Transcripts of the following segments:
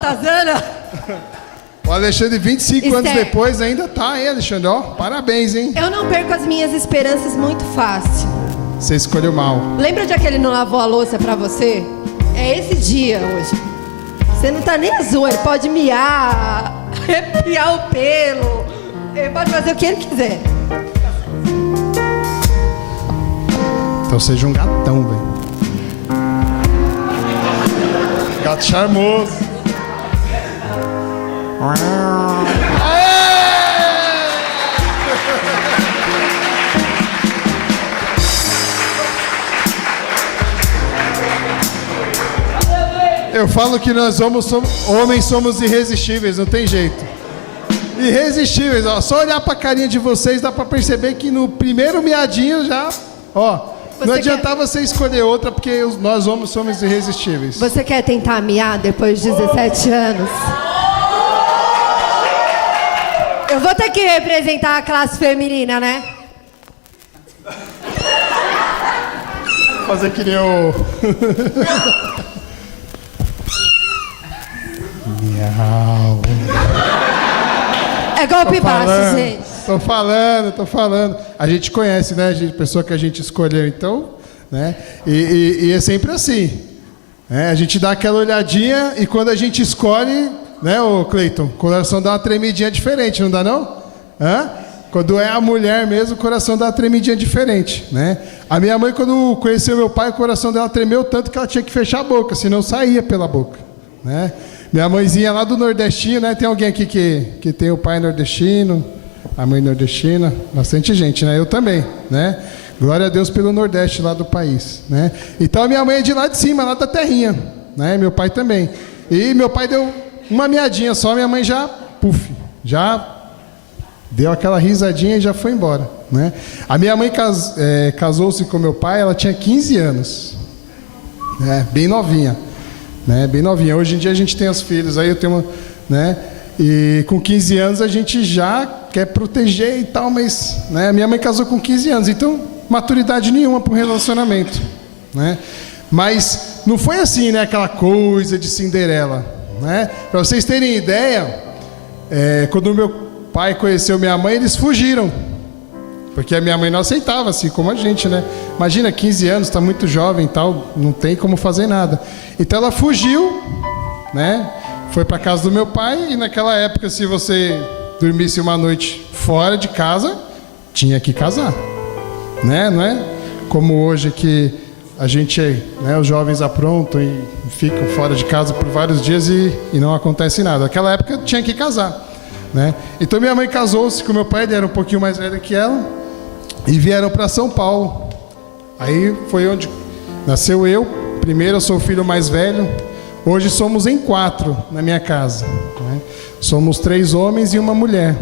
Tazana. O Alexandre, 25 anos depois, ainda tá aí, Alexandre. Ó, parabéns, hein? Eu não perco as minhas esperanças muito fácil. Você escolheu mal. Lembra de aquele não lavou a louça pra você? É esse dia hoje. Você não tá nem azul, ele pode miar, arrepiar o pelo. Ele pode fazer o que ele quiser. Então seja um gatão, velho. Gato charmoso. Eu falo que nós homens somos irresistíveis, não tem jeito. Irresistíveis, ó. Só olhar pra carinha de vocês dá pra perceber que no primeiro miadinho já, ó. Não adiantava você escolher outra, porque nós homens somos irresistíveis. Você quer tentar miar depois de 17 anos? Eu vou ter que representar a classe feminina, né? Fazer que nem o... Miau. É golpe baixo, gente. Tô falando. A gente conhece, né, a pessoa que a gente escolheu, então, né? E é sempre assim. Né? A gente dá aquela olhadinha e quando a gente escolhe, né, ô Cleiton, o coração dá uma tremidinha diferente, não dá não? Hã? Quando é a mulher mesmo, o coração dá uma tremidinha diferente, né? A minha mãe, quando conheceu meu pai, o coração dela tremeu tanto que ela tinha que fechar a boca, senão saía pela boca, né? Minha mãezinha lá do Nordestinho, né? Tem alguém aqui que tem o pai nordestino, a mãe nordestina, bastante gente, né? Eu também, né? Glória a Deus pelo Nordeste lá do país, né? Então a minha mãe é de lá de cima, lá da terrinha, né? Meu pai também. E meu pai deu uma miadinha só, minha mãe já, já deu aquela risadinha e já foi embora, né? A minha mãe casou-se com meu pai, ela tinha 15 anos, né? Bem novinha, né? Bem novinha. Hoje em dia a gente tem os filhos, aí eu tenho uma, né? E com 15 anos a gente já quer proteger e tal, mas, né? Minha mãe casou com 15 anos, então maturidade nenhuma para o relacionamento, né? Mas não foi assim, né? Aquela coisa de Cinderela, né? Para vocês terem ideia, quando meu pai conheceu minha mãe, eles fugiram, porque a minha mãe não aceitava, assim como a gente, né? Imagina, 15 anos, está muito jovem e tal, não tem como fazer nada. Então ela fugiu, né? Foi para casa do meu pai, e naquela época, se você dormisse uma noite fora de casa, tinha que casar, né? Não é como hoje que a gente, né, os jovens aprontam e ficam fora de casa por vários dias e não acontece nada. Naquela época tinha que casar, né? Então minha mãe casou-se com meu pai, ele era um pouquinho mais velho que ela, e vieram para São Paulo. Aí foi onde nasceu eu. Primeiro, eu sou o filho mais velho. Hoje somos em 4 na minha casa, né? Somos 3 homens e uma mulher.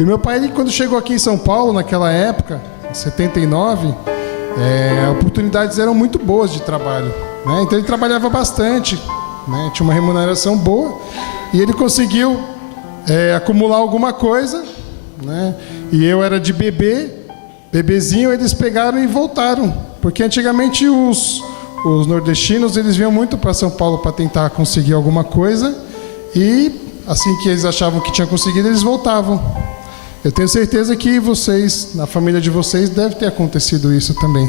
E meu pai, ele, quando chegou aqui em São Paulo, naquela época, em 79, oportunidades eram muito boas de trabalho, né? Então ele trabalhava bastante, né? Tinha uma remuneração boa, e ele conseguiu acumular alguma coisa, né? E eu era de bebezinho, eles pegaram e voltaram, porque antigamente os nordestinos, eles vinham muito para São Paulo para tentar conseguir alguma coisa, e assim que eles achavam que tinha conseguido, eles voltavam. Eu tenho certeza que vocês, na família de vocês, deve ter acontecido isso também,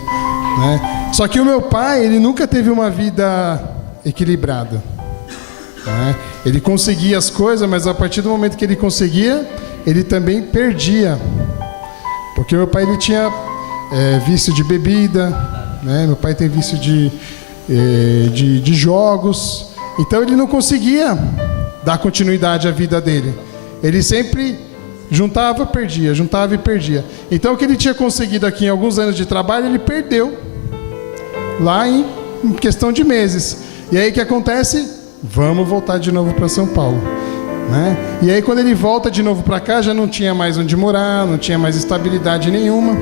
né? Só que o meu pai, ele nunca teve uma vida equilibrada, né? Ele conseguia as coisas, mas a partir do momento que ele conseguia, ele também perdia. Porque meu pai, ele tinha vício de bebida, né? Meu pai tem vício de jogos. Então ele não conseguia dar continuidade à vida dele. Ele sempre juntava e perdia. Então o que ele tinha conseguido aqui em alguns anos de trabalho, ele perdeu lá em questão de meses. E aí o que acontece? Vamos voltar de novo para São Paulo, né? E aí quando ele volta de novo para cá, já não tinha mais onde morar, não tinha mais estabilidade nenhuma.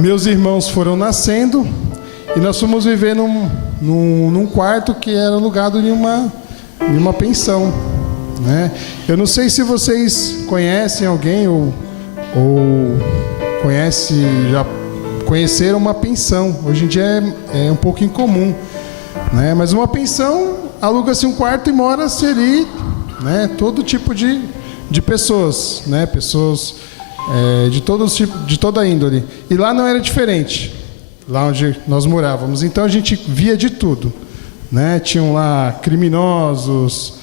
Meus irmãos foram nascendo e nós fomos viver num quarto que era alugado em uma pensão, né? Eu não sei se vocês conhecem alguém ou já conheceram uma pensão. Hoje em dia é um pouco incomum, né? Mas uma pensão aluga-se um quarto e mora-se ali, né, todo tipo de pessoas, né, pessoas de toda índole. E lá não era diferente, lá onde nós morávamos. Então a gente via de tudo, né? Tinham lá criminosos,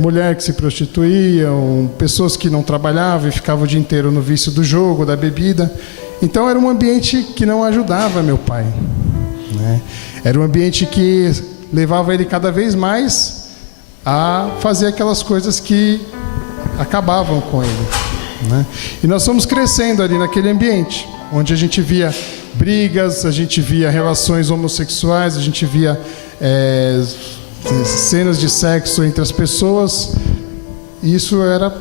mulher que se prostituíam, pessoas que não trabalhavam e ficavam o dia inteiro no vício do jogo, da bebida. Então era um ambiente que não ajudava meu pai, né? Era um ambiente que levava ele cada vez mais a fazer aquelas coisas que acabavam com ele, né? E nós fomos crescendo ali naquele ambiente, onde a gente via brigas, a gente via relações homossexuais, a gente via cenas de sexo entre as pessoas. E isso era,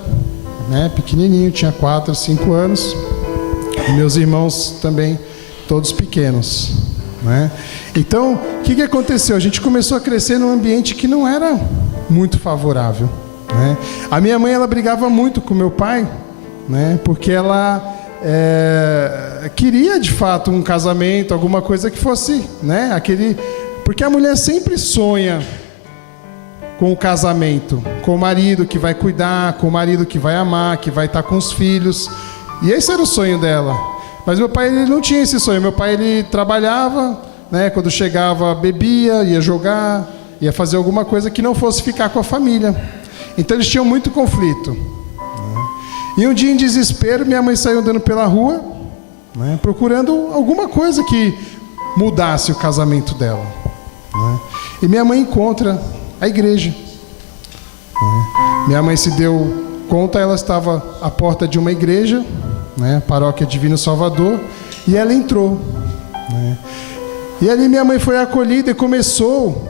né, pequenininho, tinha 4, 5 anos. E meus irmãos também, todos pequenos, né? Então, o que aconteceu? A gente começou a crescer num ambiente que não era muito favorável, né? A minha mãe, ela brigava muito com meu pai, né? Porque ela queria de fato um casamento, alguma coisa que fosse, né, porque a mulher sempre sonha com o casamento, com o marido que vai cuidar, com o marido que vai amar, que vai estar com os filhos. E esse era o sonho dela. Mas meu pai, ele não tinha esse sonho. Meu pai, ele trabalhava, né, quando chegava bebia, ia jogar, ia fazer alguma coisa que não fosse ficar com a família. Então eles tinham muito conflito, né? E um dia, em desespero, minha mãe saiu andando pela rua, né, procurando alguma coisa que mudasse o casamento dela, né? E minha mãe encontra a igreja, né? Minha mãe se deu conta, ela estava à porta de uma igreja, né, Paróquia Divino Salvador, e ela entrou, né? E ali minha mãe foi acolhida e começou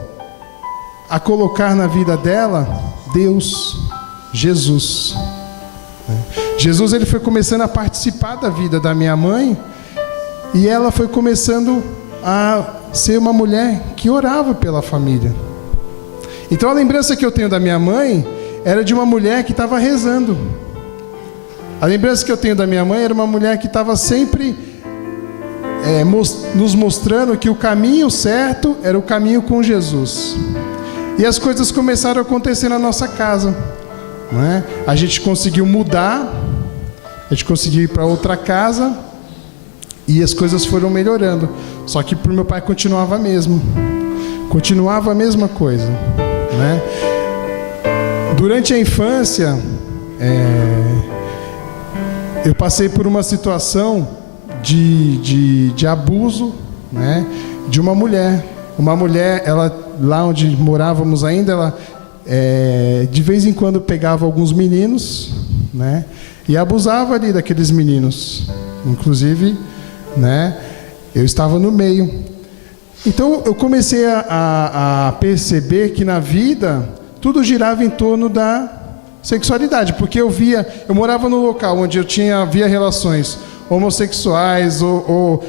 a colocar na vida dela Deus, Jesus, né? Jesus, ele foi começando a participar da vida da minha mãe, e ela foi começando a ser uma mulher que orava pela família. Então a lembrança que eu tenho da minha mãe era de uma mulher que estava rezando. A lembrança que eu tenho da minha mãe era uma mulher que estava sempre nos mostrando que o caminho certo era o caminho com Jesus. E as coisas começaram a acontecer na nossa casa, né? A gente conseguiu mudar, a gente conseguiu ir para outra casa, e as coisas foram melhorando. Só que para o meu pai continuava a mesma coisa, né? Durante a infância, eu passei por uma situação de abuso, né, de uma mulher. Uma mulher, ela, lá onde morávamos ainda, ela de vez em quando pegava alguns meninos, né, e abusava ali daqueles meninos. Inclusive, né, eu estava no meio. Então eu comecei a perceber que na vida tudo girava em torno da sexualidade, porque eu morava num local onde via relações homossexuais ou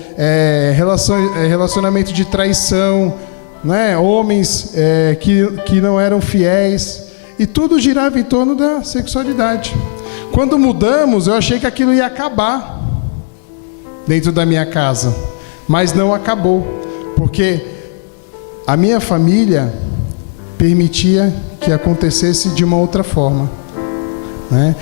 relacionamento de traição, né? Homens que não eram fiéis, e tudo girava em torno da sexualidade. Quando mudamos, eu achei que aquilo ia acabar dentro da minha casa, mas não acabou, porque a minha família permitia que acontecesse de uma outra forma, né?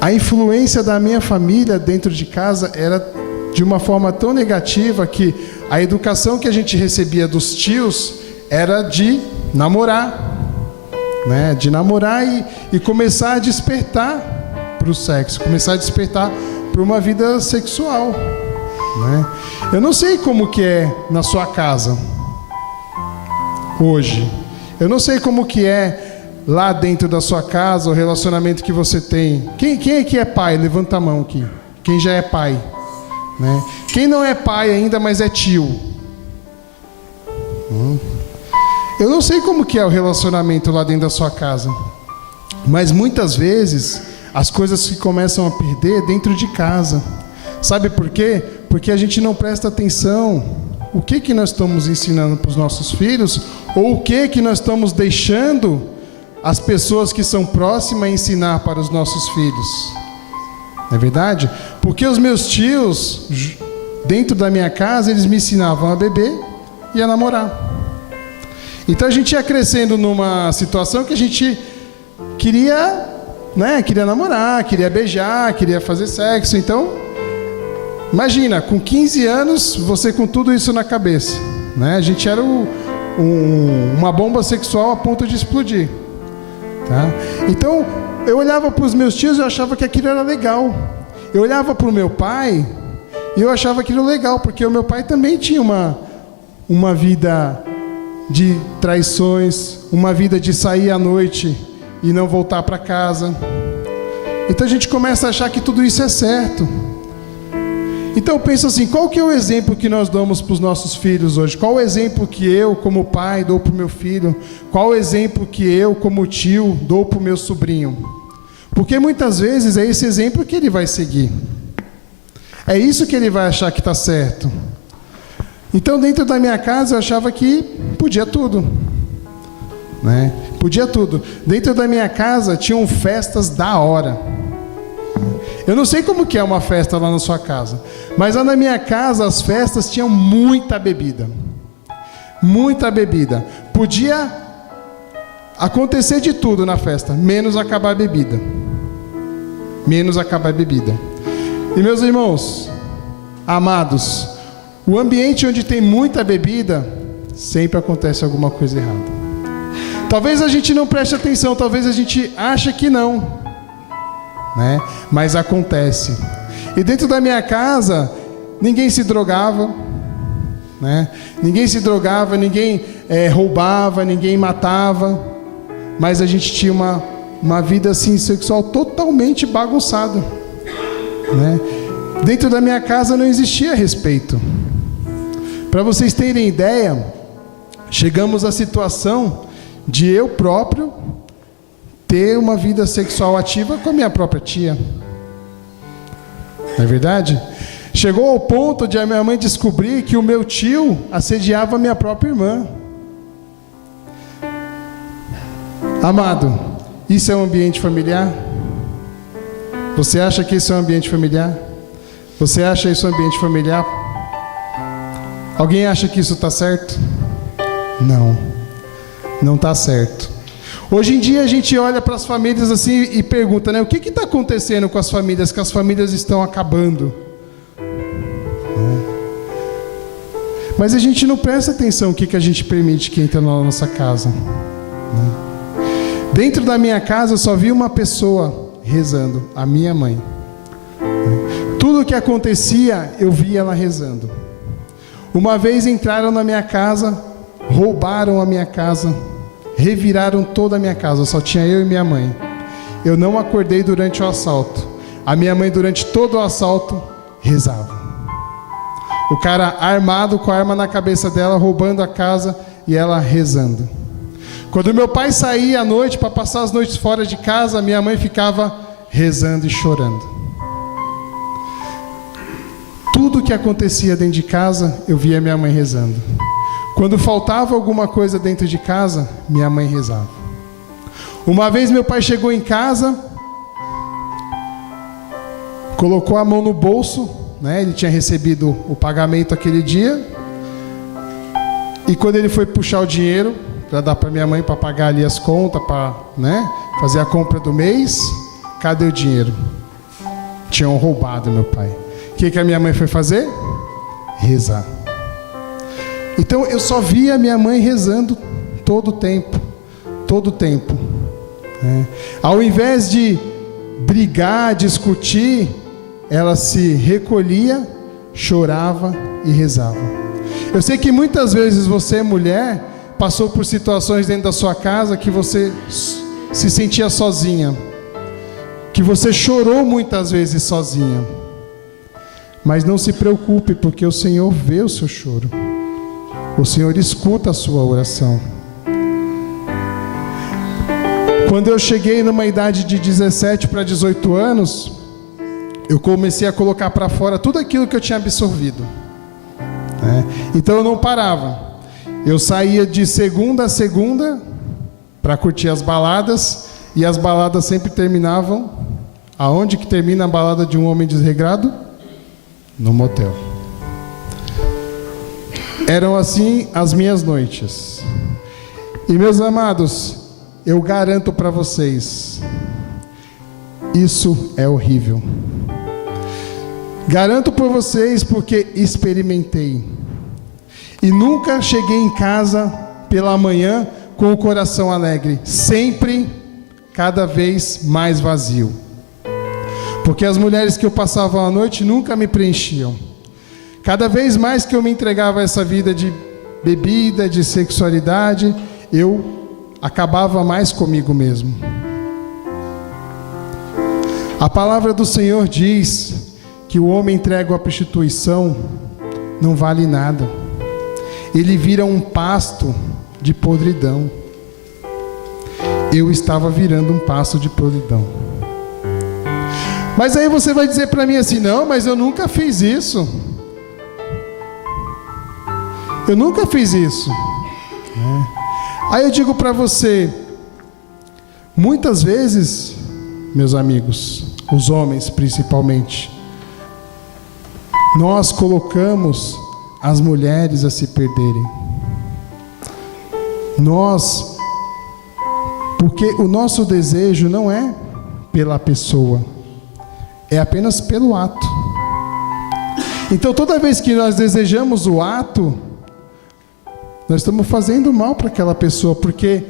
A influência da minha família dentro de casa era de uma forma tão negativa que a educação que a gente recebia dos tios era de namorar, né? De namorar e começar a despertar para o sexo, começar a despertar para uma vida sexual, né? Eu não sei como que é na sua casa hoje. Eu não sei como que é lá dentro da sua casa, o relacionamento que você tem. Quem aqui é pai? Levanta a mão aqui. Quem já é pai, né? Quem não é pai ainda, mas é tio? Eu não sei como que é o relacionamento lá dentro da sua casa, mas muitas vezes as coisas se começam a perder dentro de casa. Sabe por quê? Porque a gente não presta atenção o que nós estamos ensinando para os nossos filhos, ou o que nós estamos deixando as pessoas que são próximas ensinar para os nossos filhos. Não é verdade? Porque os meus tios, dentro da minha casa, eles me ensinavam a beber e a namorar. Então a gente ia crescendo numa situação que a gente queria, né, queria namorar, queria beijar, queria fazer sexo. Então, imagina, com 15 anos, você com tudo isso na cabeça, né? A gente era uma bomba sexual a ponto de explodir, tá? Então, eu olhava para os meus tios e eu achava que aquilo era legal. Eu olhava para o meu pai e eu achava aquilo legal, porque o meu pai também tinha uma vida de traições, uma vida de sair à noite e não voltar para casa. Então a gente começa a achar que tudo isso é certo. Então eu penso assim, qual que é o exemplo que nós damos para os nossos filhos hoje? Qual o exemplo que eu, como pai, dou para o meu filho? Qual o exemplo que eu, como tio, dou para o meu sobrinho? Porque muitas vezes é esse exemplo que ele vai seguir. É isso que ele vai achar que está certo. Então, dentro da minha casa, eu achava que podia tudo, né? Podia tudo. Dentro da minha casa, tinham festas da hora. Eu não sei como que é uma festa lá na sua casa, mas lá na minha casa, as festas tinham muita bebida. Muita bebida. Podia acontecer de tudo na festa, menos acabar a bebida. Menos acabar a bebida. E meus irmãos, amados, o ambiente onde tem muita bebida, sempre acontece alguma coisa errada. Talvez a gente não preste atenção, talvez a gente ache que não, né? Mas acontece. E dentro da minha casa, ninguém se drogava, né? Ninguém se drogava, ninguém roubava, ninguém matava, mas a gente tinha uma vida assim, sexual totalmente bagunçada, né? Dentro da minha casa não existia respeito. Para vocês terem ideia, chegamos à situação de eu próprio ter uma vida sexual ativa com a minha própria tia. Não é verdade? Chegou ao ponto de a minha mãe descobrir que o meu tio assediava a minha própria irmã. Amado, isso é um ambiente familiar? Você acha que isso é um ambiente familiar? Você acha isso um ambiente familiar? Alguém acha que isso está certo? Não, não está certo. Hoje em dia a gente olha para as famílias assim e pergunta, né? O que está acontecendo com as famílias? Que as famílias estão acabando. Mas a gente não presta atenção no que a gente permite que entre na nossa casa. Dentro da minha casa eu só vi uma pessoa rezando, a minha mãe. Tudo o que acontecia eu via ela rezando. Uma vez entraram na minha casa, roubaram a minha casa, reviraram toda a minha casa, só tinha eu e minha mãe. Eu não acordei durante o assalto. A minha mãe, durante todo o assalto, rezava. O cara armado com a arma na cabeça dela, roubando a casa e ela rezando. Quando meu pai saía à noite para passar as noites fora de casa, minha mãe ficava rezando e chorando. Tudo que acontecia dentro de casa, eu via minha mãe rezando. Quando faltava alguma coisa dentro de casa, minha mãe rezava. Uma vez meu pai chegou em casa, colocou a mão no bolso, né? Ele tinha recebido o pagamento aquele dia. E quando ele foi puxar o dinheiro para dar para minha mãe para pagar ali as contas, para, né, fazer a compra do mês, cadê o dinheiro? Tinham roubado meu pai. O que a minha mãe foi fazer? Rezar. Então eu só via minha mãe rezando todo o tempo. Todo o tempo. Ao invés de brigar, discutir, ela se recolhia, chorava e rezava. Eu sei que muitas vezes você, mulher, passou por situações dentro da sua casa que você se sentia sozinha. Que você chorou muitas vezes sozinha. Mas não se preocupe, porque o Senhor vê o seu choro. O Senhor escuta a sua oração. Quando eu cheguei numa idade de 17 para 18 anos, eu comecei a colocar para fora tudo aquilo que eu tinha absorvido. Então eu não parava. Eu saía de segunda a segunda para curtir as baladas, e as baladas sempre terminavam. Aonde que termina a balada de um homem desregrado? No motel. Eram assim as minhas noites. E meus amados, eu garanto para vocês, isso é horrível. Garanto por vocês porque experimentei. E nunca cheguei em casa pela manhã com o coração alegre. Sempre, cada vez mais vazio. Porque as mulheres que eu passava a noite nunca me preenchiam. Cada vez mais que eu me entregava a essa vida de bebida, de sexualidade, eu acabava mais comigo mesmo. A palavra do Senhor diz que o homem entregue à prostituição não vale nada. Ele vira um pasto de podridão. Eu estava virando um pasto de podridão. Mas aí você vai dizer para mim assim, não, mas eu nunca fiz isso. Eu nunca fiz isso. Aí eu digo para você, muitas vezes, meus amigos, os homens principalmente, nós colocamos as mulheres a se perderem. Porque o nosso desejo não é pela pessoa, é apenas pelo ato. Então toda vez que nós desejamos o ato, nós estamos fazendo mal para aquela pessoa, porque